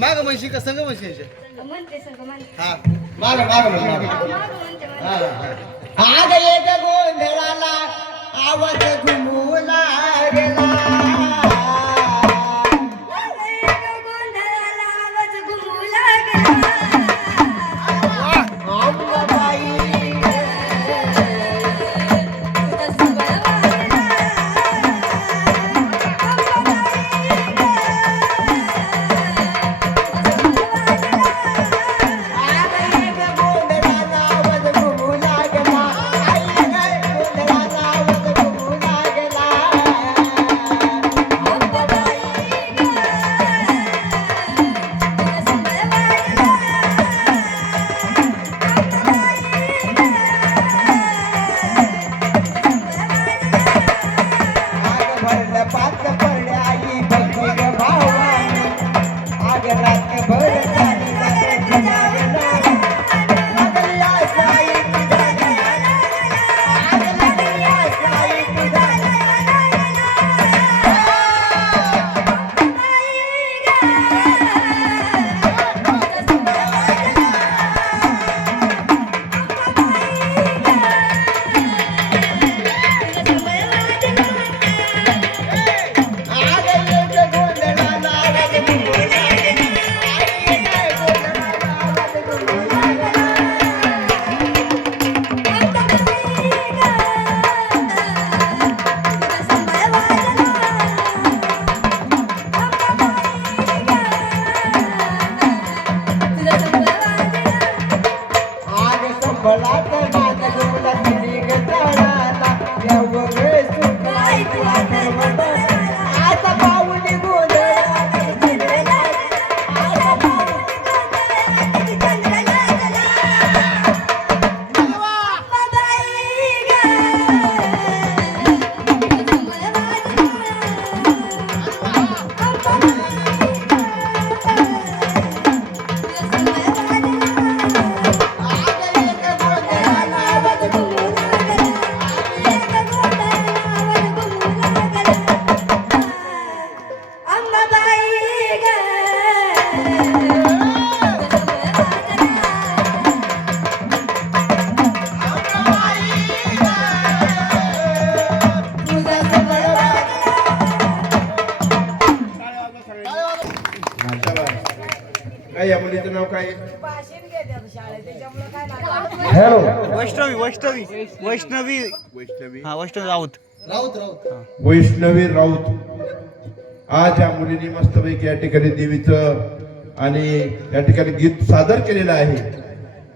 माग म्हशी का संग म्हशी म्हणते सगळं म्हणते. हा माग माग म्हशी आग एक गोंधळाला आवाज घुमू लागला गोंधळाला आवाज घुमू लागला. अंबाबाई तुझं सगळं वागला. आग एक गोंधळाला आवाज घुमू लागला आई ग गोंधळाला आवाज घुमू लागला आग भरलं पाच पडले आई भक्ती ग भावाने आग रात्रभर झाली रात्र जागला लागल्या साई तुझ्या घराला आग लागल्या साई तुझ्या आग एक गोंधळाला आवाज घुमू लागला आई ग गोंधळाला आवाज घुमू लागला आग संभळात नाद गुमला तिने ग झाडाला एवढे सुख ऐकू आठवण आता पाऊली गोंधळाला चिंधळाला आता पाऊली आग एक गोंधळाला आवाज घुमू काय या मुलीचं नाव काय हॅलो वैष्णवी वैष्णवी वैष्णवी वैष्णवी हा वैष्णवी राऊत राऊत राऊत वैष्णवी राऊत आज या मुलीने मस्तपैकी या ठिकाणी देवीचं आणि या ठिकाणी गीत सादर केलेलं आहे.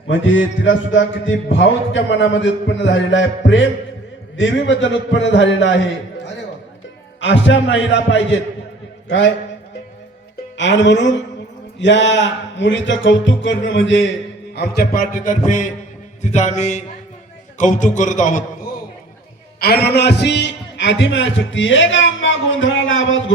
म्हणजे तिला सुद्धा किती भाव तिच्या मनामध्ये उत्पन्न झालेला आहे, प्रेम देवीबद्दल उत्पन्न झालेलं आहे. अरे वा अशा महिला पाहिजेत काय. आणि म्हणून या मुलीचं कौतुक करणं म्हणजे आमच्या पार्टीतर्फे तिचं आम्ही कौतुक करत आहोत. आणि म्हणून अशी आधी माझ्या सुट्टी एक आंबा गोंधळाला आवाज